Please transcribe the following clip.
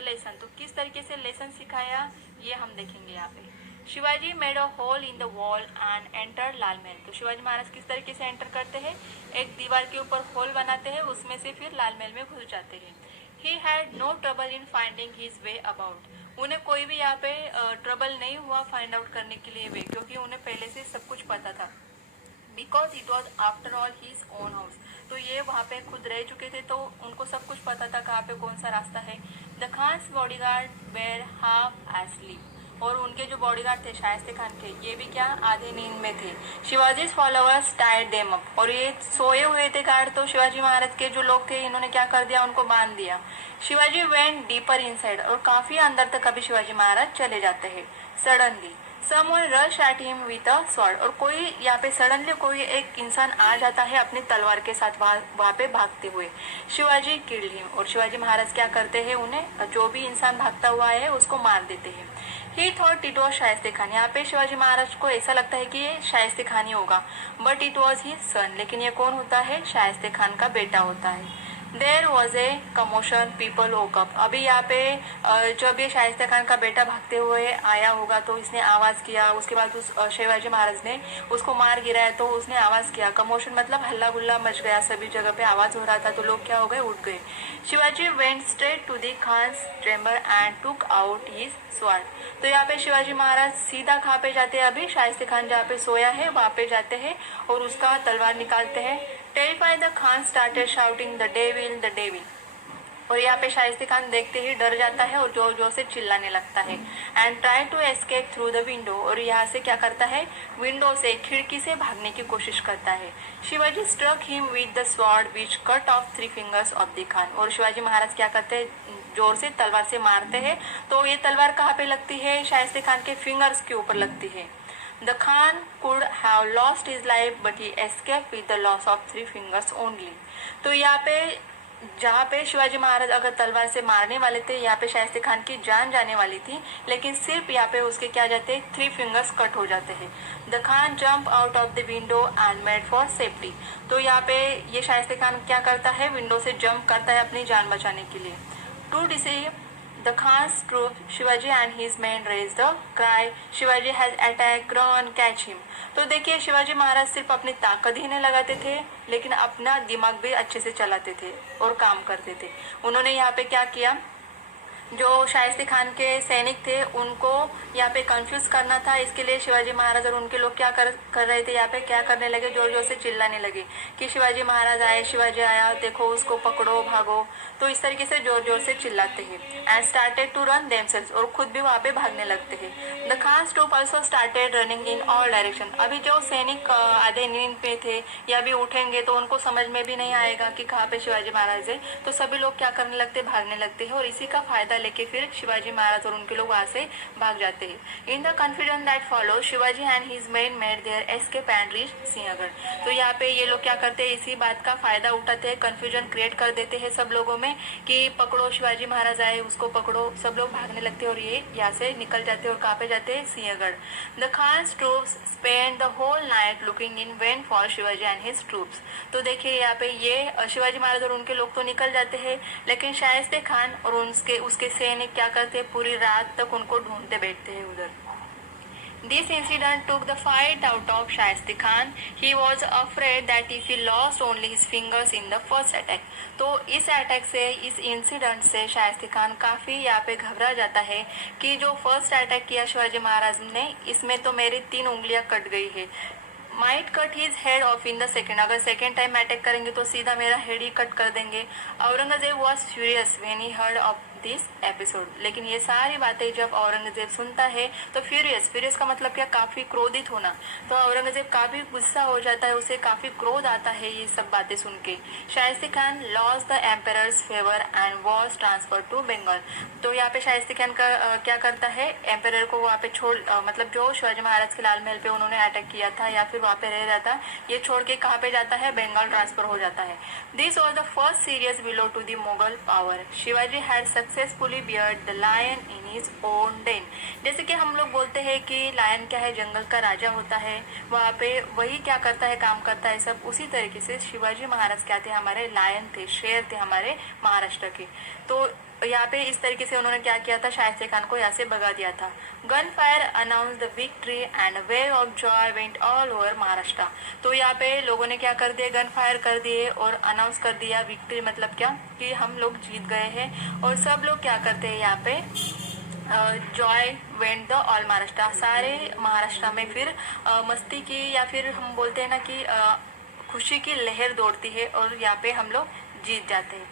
Lesson. तो किस तरीके से लेसन सिखाया ये हम देखेंगे यहाँ पे। Shivaji made a hole in the wall and enter Lal Mahal. तो शिवाजी महाराज किस तरीके से एंटर करते हैं, एक दीवार के ऊपर होल बनाते हैं, उसमें से फिर लाल महल में घुस जाते हैं। He had no trouble in finding his way about. उन्हें कोई भी यहाँ पे ट्रबल नहीं हुआ फाइंड आउट करने के लिए वे, क्योंकि उन्हें पहले से सब कुछ पता था। Because it was after all his own house. तो ये वहाँ पे खुद रह चुके थे, तो उनको सब कुछ पता था कहाँ पे कौन सा रास्ता है। The Khan's bodyguard were half asleep. और उनके जो बॉडीगार्ड थे शाइस्ते खान के, ये भी क्या आधे नींद में थे। Shivaji followers tied them up. और ये सोए हुए थे गार्ड, तो शिवाजी महाराज के जो लोग थे इन्होंने क्या कर दिया, उनको बांध दिया। Shivaji went deeper inside. और काफी अंदर तक अभी शिवाजी महाराज चले जाते हैं। Suddenly someone rush at him with a sword. और कोई यहाँ पे सडनली कोई एक इंसान आ जाता है अपनी तलवार के साथ वहाँ पे भागते हुए। Shivaji killed him. और शिवाजी महाराज क्या करते हैं, उन्हें जो भी इंसान भागता हुआ है उसको मार देते हैं। He thought it was Shaista Khan. यहाँ पे शिवाजी महाराज को ऐसा लगता है कि ये शाइस्ते खान ही होगा, but it was his son. लेकिन ये कौन होता है, शाइस्ते खान का बेटा होता है। There was a commotion, people woke up. अभी यहाँ पे जब ये शाइस्ता खान का बेटा भागते हुए आया होगा तो इसने आवाज किया, उसके बाद उस शिवाजी महाराज ने उसको मार गिराया तो उसने आवाज किया। कमोशन मतलब हल्ला गुल्ला मच गया, सभी जगह पे आवाज हो रहा था, तो लोग क्या हो गए, उठ गए। Shivaji went straight to the Khan's chamber and took out his sword. तो यहाँ पे शिवाजी महाराज सीधा कहाँ पे जाते हैं, अभी शाइस्ता खान जहाँ पे सोया है वहाँ पे जाते हैं और उसका तलवार निकालते हैं। Terrified the Khan started shouting the devil the devil. और यहाँ पे शाइस्ता खान देखते ही डर जाता है और जोर जोर से चिल्लाने लगता है। And try to escape through the window. और यहाँ से क्या करता है, विंडो से, खिड़की से भागने की कोशिश करता है। Shivaji struck him with the sword which cut off 3 fingers of the Khan. और शिवाजी महाराज क्या करते हैं, जोर से तलवार से मारते हैं, तो ये तलवार कहाँ पे लगती है, शाइस्ता खान के फिंगर्स के ऊपर लगती है। The Khan could have lost his life, but he escaped with the loss of 3 fingers only. तो यहाँ पे जहाँ पे शिवाजी महाराज अगर तलवार से मारने वाले थे, यहाँ पे शाइस्ता खान की जान जाने वाली थी, लेकिन सिर्फ यहाँ पे उसके क्या जाते, 3 फिंगर्स कट हो जाते हैं। The Khan jump out of the window and made for safety. तो यहाँ पे ये शाइस्ता खान क्या करता है, विंडो से जंप करता है अपनी जान बचाने के लिए। To deceive The Khan's troops, Shivaji and his men raised the cry, Shivaji has attacked, run, catch him. तो देखिए शिवाजी महाराज सिर्फ अपनी ताकत ही नहीं लगाते थे, लेकिन अपना दिमाग भी अच्छे से चलाते थे और काम करते थे। उन्होंने यहाँ पे क्या किया, जो शाइस्ता खान के सैनिक थे उनको यहाँ पे कंफ्यूज करना था, इसके लिए शिवाजी महाराज और उनके लोग क्या कर रहे थे, यहाँ पे क्या करने लगे, जोर जोर से चिल्लाने लगे कि शिवाजी महाराज आए, शिवाजी आया, देखो उसको पकड़ो, भागो। तो इस तरीके से जोर जोर से चिल्लाते हैं। And started to run themselves. और खुद भी वहाँ पे भागने लगते हैं। The Khan's troop also started running in all direction. अभी जो सैनिक आधे नींद पे थे या भी उठेंगे तो उनको समझ में भी नहीं आएगा कि कहाँ पे शिवाजी महाराज है, तो सभी लोग क्या करने लगते, भागने लगते हैं। और इसी का फायदा लेके फिर शिवाजी महाराज और उनके लोग वहां से भाग जाते हैं। In the confusion that follow Shivaji and his men made their escape and reach Sinhagad. तो यहाँ पे ये लोग क्या करते हैं, इसी बात का फायदा उठाते हैं, कंफ्यूजन क्रिएट कर देते हैं सब लोगों में कि पकड़ो, शिवाजी महाराज आए, उसको पकड़ो। सब लोग भागने लगते हैं और ये यहाँ से निकल जाते हैं और कहाँ पे जाते हैं, Sinhagad. The Khan's troops spend the whole night looking in vain for Shivaji and his troops. तो देखिए यहाँ पे ये शिवाजी महाराज और उनके लोग तो निकल जाते हैं, लेकिन शाइस्ता खान और उसके सैनिक क्या करते हैं, पूरी रात तक उनको ढूंढते बैठते हैं उधर। This incident took the fight out of Shaista Khan. He was afraid that if he lost only his fingers in the first attack, तो इस अटैक से, इस इंसिडेंट से शाइस्ता खान काफ़ी यहाँ पे घबरा जाता है कि जो फर्स्ट अटैक किया शिवाजी महाराज ने, इसमें तो मेरी 3 उंगलियां कट गई है। Might cut his head of in the second. अगर सेकेंड टाइम अटैक करेंगे तो सीधा मेरा हेड ही कट कर देंगे। Aurangzeb was furious when he heard of this episode. लेकिन ये सारी बातें जब औरंगजेब सुनता है तो फ्यूरियस का मतलब क्या, काफी क्रोधित होना। तो औरंगजेब काफी गुस्सा हो जाता है, उसे काफी क्रोध आता है ये सब बातें सुन के। Shaista Khan lost the emperor's favour and was transfer to Bengal. तो यहाँ पे शाइस्ता खान का क्या करता है, एम्पेरर को वहाँ पे छोड़, मतलब जो शिवाजी महाराज के लाल महल पे उन्होंने अटैक किया था या फिर वहाँ पे रह रहा था, ये छोड़ के कहाँ पे जाता है, बंगाल ट्रांसफर हो जाता है। This was the first serious blow to the Mughal power. Shivaji had successfully bearded the lion in his own den. जैसे कि हम लोग बोलते हैं कि लायन क्या है, जंगल का राजा होता है, वहाँ पे वही क्या करता है, काम करता है सब। उसी तरीके से शिवाजी महाराज क्या थे, हमारे लायन थे, शेर थे हमारे महाराष्ट्र के। तो यहाँ पे इस तरीके से उन्होंने क्या किया था, शाइस्ता खान को यहाँ से भगा दिया था। Gun fire announce the victory and wave of Joy went all over Maharashtra. तो यहाँ पे लोगों ने क्या कर दिया, गन फायर कर दिए और अनाउंस कर दिया। विक्ट्री मतलब क्या, कि हम लोग जीत गए हैं। और सब लोग क्या करते हैं यहाँ पे, Joy went the all Maharashtra, सारे महाराष्ट्र में फिर मस्ती की, या फिर हम बोलते हैं ना कि खुशी की लहर दौड़ती है और यहाँ पे हम लोग जीत जाते हैं।